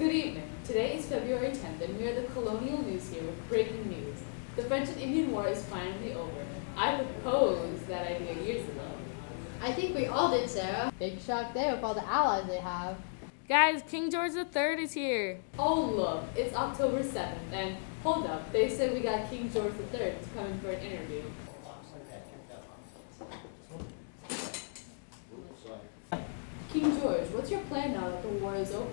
Good evening. Today is February 10th, and we are the Colonial News here with breaking news. The French and Indian War is finally over. I proposed that idea years ago. I think we all did, Sarah. Big shock there with all the allies they have. Guys, King George III is here. Oh look, it's October 7th, and hold up, they said we got King George III to come in for an interview. King George, what's your plan now that the war is over?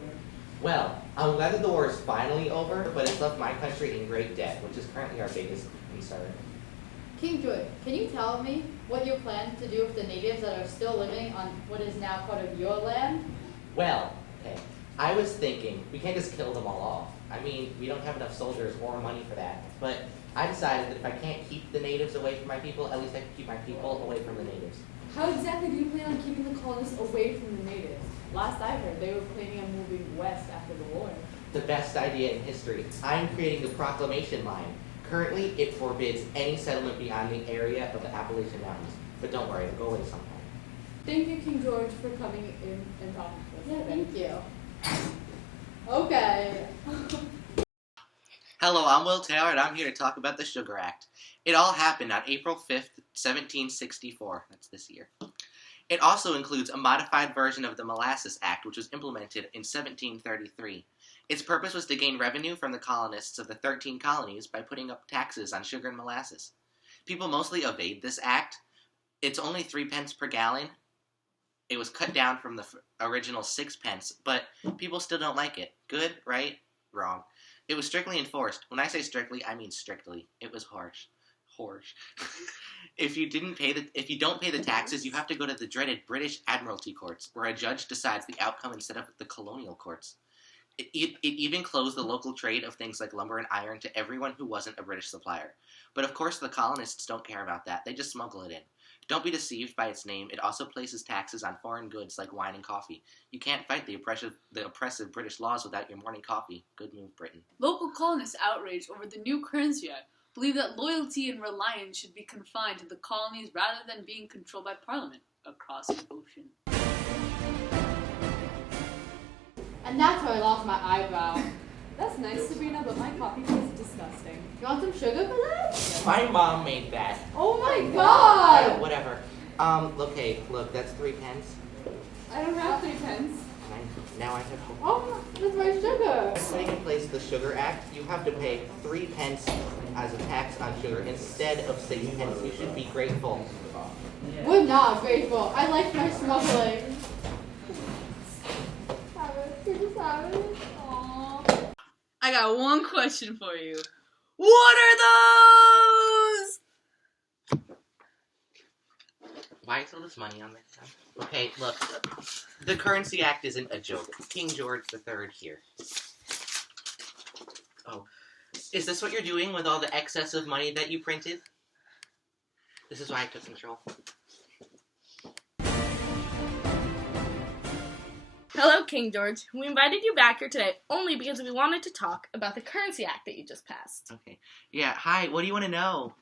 Well, I'm glad that the war is finally over, but it's left my country in great debt, which is currently our biggest concern. King George, can you tell me what you plan to do with the natives that are still living on what is now part of your land? Well, okay, I was thinking, we can't just kill them all off. I mean, we don't have enough soldiers or money for that. But I decided that if I can't keep the natives away from my people, at least I can keep my people away from the natives. How exactly do you plan on keeping the colonists away from the natives? Last I heard, they were planning on moving west after the war. The best idea in history. I'm creating the proclamation line. Currently, it forbids any settlement beyond the area of the Appalachian Mountains. But don't worry, it'll go away sometime. Thank you, King George, for coming in and talking to us. Yeah, today. thank you. Okay. Hello, I'm Will Taylor, and I'm here to talk about the Sugar Act. It all happened on April 5th, 1764. That's this year. It also includes a modified version of the Molasses Act, which was implemented in 1733. Its purpose was to gain revenue from the colonists of the 13 colonies by putting up taxes on sugar and molasses. People mostly evade this act. It's only 3 pence per gallon. It was cut down from the original 6 pence, but people still don't like it. Good, right? Wrong. It was strictly enforced. When I say strictly, I mean strictly. It was harsh. If you don't pay the taxes, you have to go to the dreaded British Admiralty courts, where a judge decides the outcome instead of the colonial courts. It even closed the local trade of things like lumber and iron to everyone who wasn't a British supplier. But of course, the colonists don't care about that. They just smuggle it in. Don't be deceived by its name. It also places taxes on foreign goods like wine and coffee. You can't fight the oppressive British laws without your morning coffee. Good move, Britain. Local colonists outraged over the new currency act believe that loyalty and reliance should be confined to the colonies rather than being controlled by Parliament across the ocean. And that's where I lost my eyebrow. That's nice, Sabrina, but my coffee tastes disgusting. You want some sugar for that? My mom made that. Oh my god! Whatever. Okay, look, that's 3 pence. I don't have 3 pence. Now I have to. Oh, that's my sugar. Putting in place the Sugar Act, you have to pay 3 pence as a tax on sugar instead of 6 pence. You should be grateful. We're not grateful. I like my smuggling. Aww. I got one question for you. What are those? Why is all this money on this stuff? Okay, look. The Currency Act isn't a joke. King George III here. Oh. Is this what you're doing with all the excess of money that you printed? This is why I took control. Hello, King George. We invited you back here today only because we wanted to talk about the Currency Act that you just passed. Okay. Yeah, hi, what do you want to know?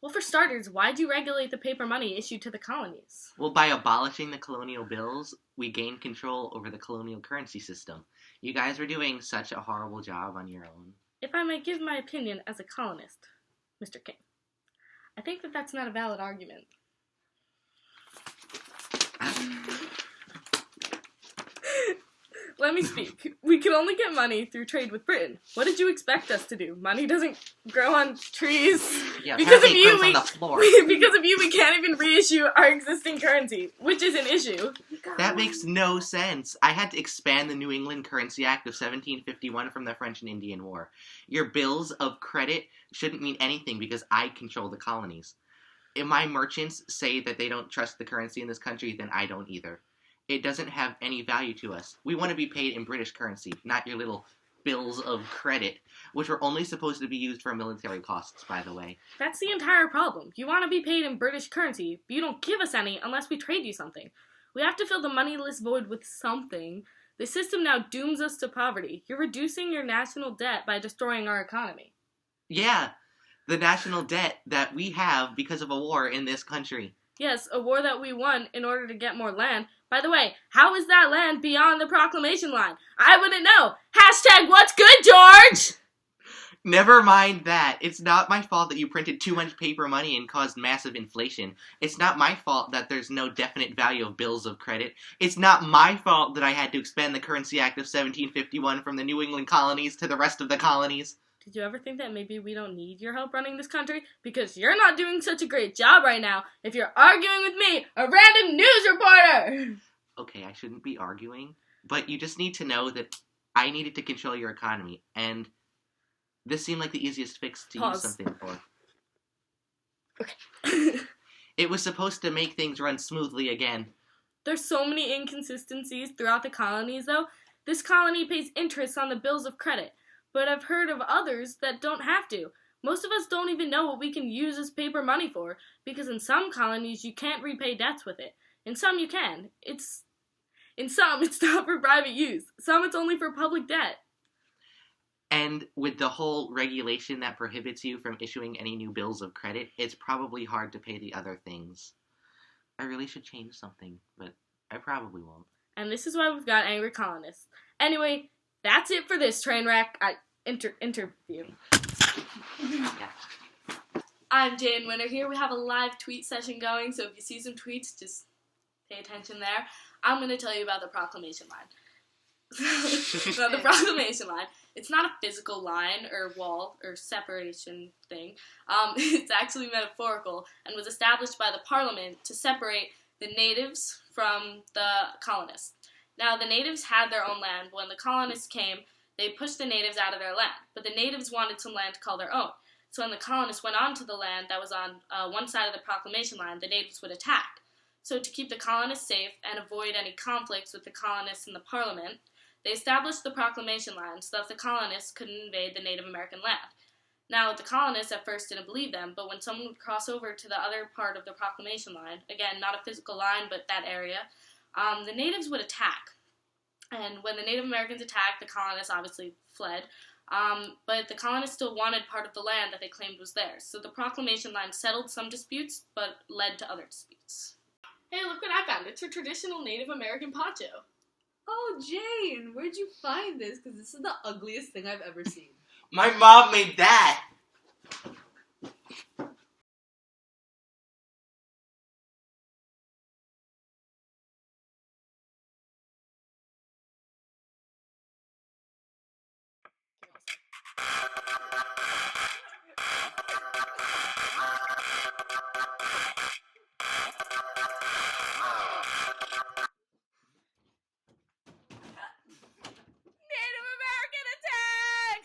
Well, for starters, why'd you regulate the paper money issued to the colonies? Well, by abolishing the colonial bills, we gained control over the colonial currency system. You guys were doing such a horrible job on your own. If I might give my opinion as a colonist, Mr. King, I think that that's not a valid argument. Let me speak. We can only get money through trade with Britain. What did you expect us to do? Money doesn't grow on trees. Yeah, Because of apparently it you, grows on the floor. because of you, we can't even reissue our existing currency, which is an issue. That makes no sense. I had to expand the New England Currency Act of 1751 from the French and Indian War. Your bills of credit shouldn't mean anything because I control the colonies. If my merchants say that they don't trust the currency in this country, then I don't either. It doesn't have any value to us. We want to be paid in British currency, not your little bills of credit, which were only supposed to be used for military costs, by the way. That's the entire problem. You want to be paid in British currency, but you don't give us any unless we trade you something. We have to fill the moneyless void with something. The system now dooms us to poverty. You're reducing your national debt by destroying our economy. Yeah, the national debt that we have because of a war in this country. Yes, a war that we won in order to get more land. By the way, how is that land beyond the proclamation line? I wouldn't know. Hashtag what's good, George? Never mind that. It's not my fault that you printed too much paper money and caused massive inflation. It's not my fault that there's no definite value of bills of credit. It's not my fault that I had to expand the Currency Act of 1751 from the New England colonies to the rest of the colonies. Did you ever think that maybe we don't need your help running this country? Because you're not doing such a great job right now if you're arguing with me, a random news reporter! Okay, I shouldn't be arguing, but you just need to know that I needed to control your economy, and this seemed like the easiest fix to use something for. Okay. It was supposed to make things run smoothly again. There's so many inconsistencies throughout the colonies, though. This colony pays interest on the bills of credit, but I've heard of others that don't have to. Most of us don't even know what we can use as paper money for, because in some colonies you can't repay debts with it. In some you can. In some it's not for private use. Some it's only for public debt. And with the whole regulation that prohibits you from issuing any new bills of credit, it's probably hard to pay the other things. I really should change something, but I probably won't. And this is why we've got angry colonists. Anyway, that's it for this train wreck interview. Yeah. I'm Jane Winter here. We have a live tweet session going, so if you see some tweets, just pay attention there. I'm going to tell you about the proclamation line. So the proclamation line, it's not a physical line or wall or separation thing. It's actually metaphorical and was established by the Parliament to separate the natives from the colonists. Now, the natives had their own land. When the colonists came, they pushed the natives out of their land, but the natives wanted some land to call their own. So when the colonists went onto the land that was on one side of the proclamation line, the natives would attack. So to keep the colonists safe and avoid any conflicts with the colonists and the Parliament, they established the proclamation line so that the colonists couldn't invade the Native American land. Now, the colonists at first didn't believe them, but when someone would cross over to the other part of the proclamation line, again, not a physical line, but that area, the natives would attack. And when the Native Americans attacked, the colonists obviously fled, but the colonists still wanted part of the land that they claimed was theirs. So the proclamation line settled some disputes, but led to other disputes. Hey, look what I found. It's a traditional Native American poncho. Oh, Jane, where'd you find this? Because this is the ugliest thing I've ever seen. My mom made that! Native American attack!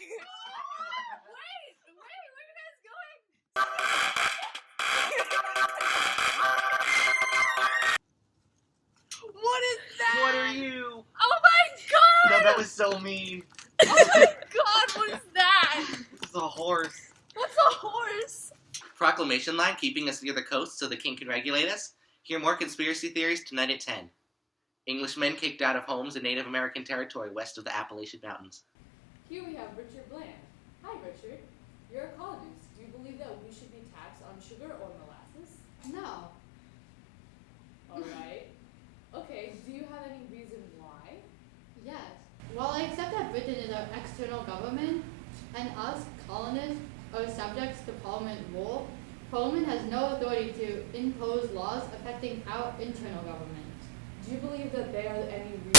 Wait, where are you guys going? What is that? What are you? Oh my god! No, that was so mean. Oh my god, what is that? It's a horse. What's a horse? Proclamation line keeping us near the coast so the king can regulate us. Hear more conspiracy theories tonight at 10. Englishmen kicked out of homes in Native American territory west of the Appalachian Mountains. Here we have Richard Bland. Hi, Richard. You're a colonist. Do you believe that we should be taxed on sugar or molasses? No. Alright. Okay, do you have any reason why? Yes. While I accept that Britain is our external government, and us, colonists, are subjects to Parliament rule, Parliament has no authority to impose laws affecting our internal government. Do you believe that there are any reasons